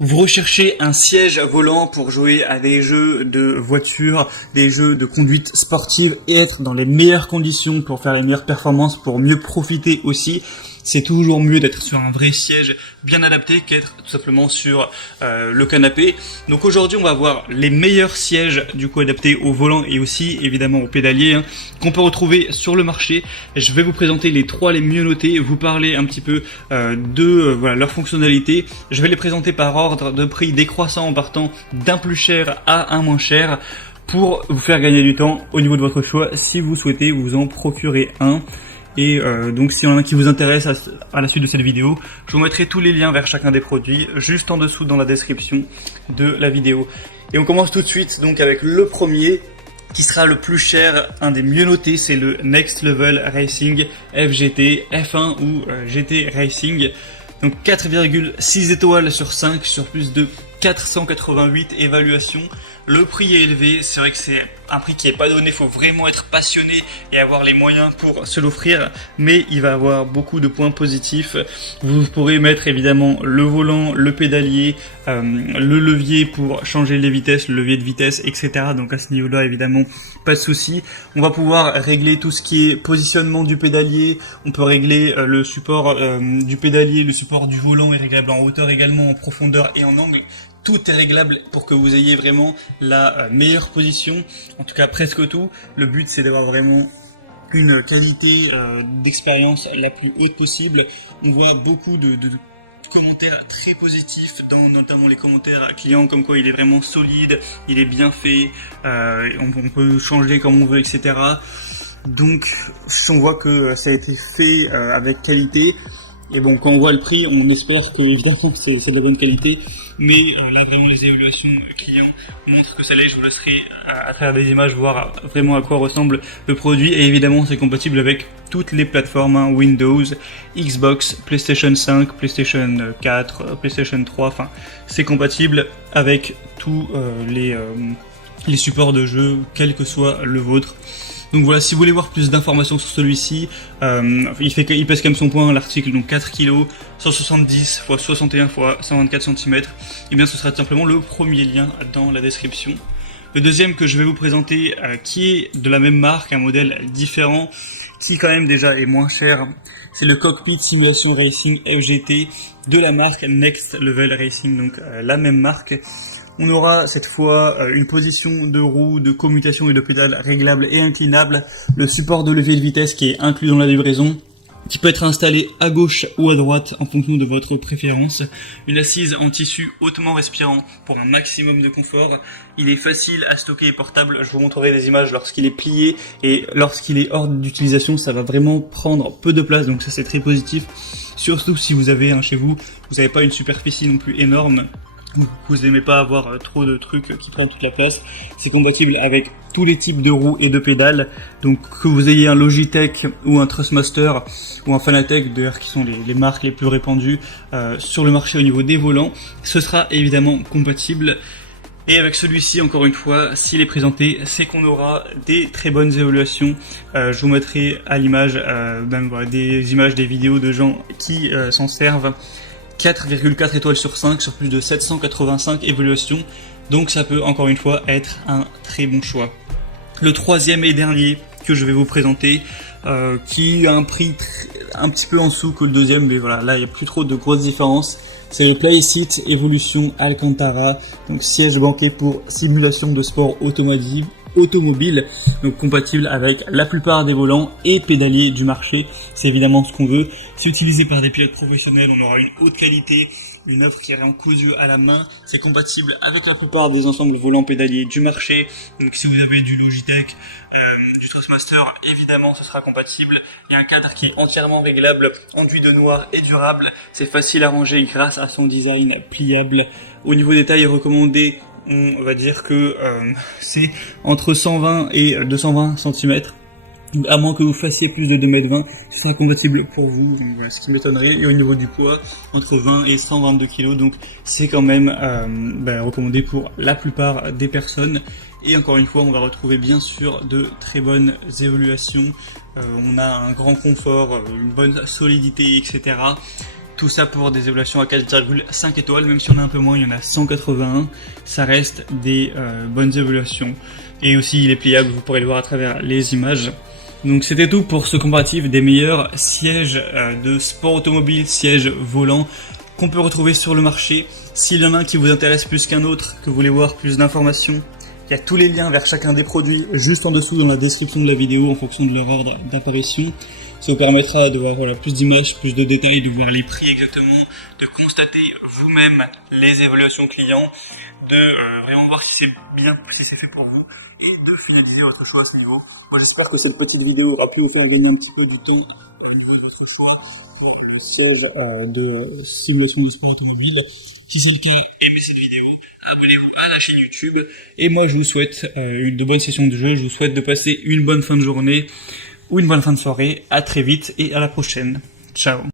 Vous recherchez un siège volant pour jouer à des jeux de voiture, des jeux de conduite sportive et être dans les meilleures conditions pour faire les meilleures performances, pour mieux profiter aussi. C'est toujours mieux d'être sur un vrai siège bien adapté qu'être tout simplement sur le canapé. Donc aujourd'hui on va voir les meilleurs sièges du coup adaptés au volant et aussi évidemment au pédalier qu'on peut retrouver sur le marché. Je vais vous présenter les trois les mieux notés, vous parler un petit peu de leurs fonctionnalités. Je vais les présenter par ordre de prix décroissant en partant d'un plus cher à un moins cher pour vous faire gagner du temps au niveau de votre choix si vous souhaitez vous en procurer un. Et donc s'il y en a un qui vous intéresse à la suite de cette vidéo, je vous mettrai tous les liens vers chacun des produits juste en dessous dans la description de la vidéo. Et on commence tout de suite donc avec le premier qui sera le plus cher, un des mieux notés, c'est le Next Level Racing FGT F1 ou GT Racing. Donc 4,6 étoiles sur 5 sur plus de 488 évaluations. Le prix est élevé, c'est vrai que c'est un prix qui n'est pas donné, il faut vraiment être passionné et avoir les moyens pour se l'offrir, mais il va avoir beaucoup de points positifs. Vous pourrez mettre évidemment le volant, le pédalier, le levier pour changer les vitesses, le levier de vitesse, etc. Donc à ce niveau-là, évidemment, pas de souci. On va pouvoir régler tout ce qui est positionnement du pédalier, on peut régler le support du pédalier, le support du volant est réglable en hauteur également, en profondeur et en angle. Tout est réglable pour que vous ayez vraiment la meilleure position, en tout cas presque tout. Le but c'est d'avoir vraiment une qualité d'expérience la plus haute possible. On voit beaucoup de commentaires très positifs dans notamment les commentaires clients comme quoi il est vraiment solide, il est bien fait, on peut changer comme on veut, etc. Donc on voit que ça a été fait avec qualité. Et bon, quand on voit le prix, on espère que évidemment c'est de la bonne qualité, mais là vraiment les évaluations clients montrent que ça l'est. Je vous laisserai à travers des images voir vraiment à quoi ressemble le produit, et évidemment c'est compatible avec toutes les plateformes, Windows, Xbox, PlayStation 5, PlayStation 4, PlayStation 3, enfin c'est compatible avec tous les supports de jeu, quel que soit le vôtre. Donc voilà, si vous voulez voir plus d'informations sur celui-ci, il pèse quand même son poids, l'article, donc 4 kg, 170 x 61 x 124 cm, et bien ce sera tout simplement le premier lien dans la description. Le deuxième que je vais vous présenter, qui est de la même marque, un modèle différent, qui quand même déjà est moins cher, c'est le Cockpit Simulation Racing FGT de la marque Next Level Racing, donc la même marque. On aura cette fois une position de roue, de commutation et de pédale réglable et inclinable, le support de levier de vitesse qui est inclus dans la livraison, qui peut être installé à gauche ou à droite en fonction de votre préférence, une assise en tissu hautement respirant pour un maximum de confort. Il est facile à stocker et portable, je vous montrerai des images lorsqu'il est plié, et lorsqu'il est hors d'utilisation ça va vraiment prendre peu de place, donc ça c'est très positif, surtout si vous avez chez vous, vous n'avez pas une superficie non plus énorme, vous n'aimez pas avoir trop de trucs qui prennent toute la place. C'est compatible avec tous les types de roues et de pédales, donc que vous ayez un Logitech ou un Trustmaster ou un Fanatec d'ailleurs, qui sont les marques les plus répandues sur le marché au niveau des volants, ce sera évidemment compatible. Et avec celui-ci, encore une fois, s'il est présenté, c'est qu'on aura des très bonnes évaluations. Je vous mettrai à l'image des images, des vidéos de gens qui s'en servent. 4,4 étoiles sur 5 sur plus de 785 évaluations, donc ça peut encore une fois être un très bon choix. Le troisième et dernier que je vais vous présenter, qui a un prix un petit peu en dessous que le deuxième, mais voilà, là il n'y a plus trop de grosses différences, c'est le Playseat Evolution Alcantara, donc siège banquet pour simulation de sport automobile, donc compatible avec la plupart des volants et pédaliers du marché, c'est évidemment ce qu'on veut. C'est utilisé par des pilotes professionnels, on aura une haute qualité, une offre qui est en cousu à la main, c'est compatible avec la plupart des ensembles volants pédaliers du marché, donc si vous avez du Logitech, du Trustmaster, évidemment ce sera compatible. Il y a un cadre qui est entièrement réglable, enduit de noir et durable, c'est facile à ranger grâce à son design pliable. Au niveau des tailles recommandées, on va dire que c'est entre 120 et 220 cm. À moins que vous fassiez plus de 2,20 m, ce sera compatible pour vous, donc voilà, ce qui m'étonnerait. Et au niveau du poids, entre 20 et 122 kg, donc c'est quand même recommandé pour la plupart des personnes. Et encore une fois, on va retrouver bien sûr de très bonnes évaluations. On a un grand confort, une bonne solidité, etc. Tout ça pour des évaluations à 4,5 étoiles, même si on a un peu moins, il y en a 181, ça reste des bonnes évaluations. Et aussi il est pliable, vous pourrez le voir à travers les images. Donc c'était tout pour ce comparatif des meilleurs sièges de sport automobile, sièges volants qu'on peut retrouver sur le marché. S'il y en a un qui vous intéresse plus qu'un autre, que vous voulez voir plus d'informations, il y a tous les liens vers chacun des produits juste en dessous dans la description de la vidéo en fonction de leur ordre d'apparition. Ça vous permettra de voir plus d'images, plus de détails, de voir les prix exactement, de constater vous-même les évaluations clients, de vraiment voir si c'est bien, si c'est fait pour vous, et de finaliser votre choix à ce niveau. Moi j'espère que cette petite vidéo aura pu vous faire gagner un petit peu du temps au niveau de votre choix pour le siège de simulation de sport automobile. Si c'est le cas, aimez cette vidéo, abonnez-vous à la chaîne YouTube, et moi je vous souhaite de bonnes sessions de jeu, je vous souhaite de passer une bonne fin de journée, ou une bonne fin de soirée, à très vite et à la prochaine. Ciao.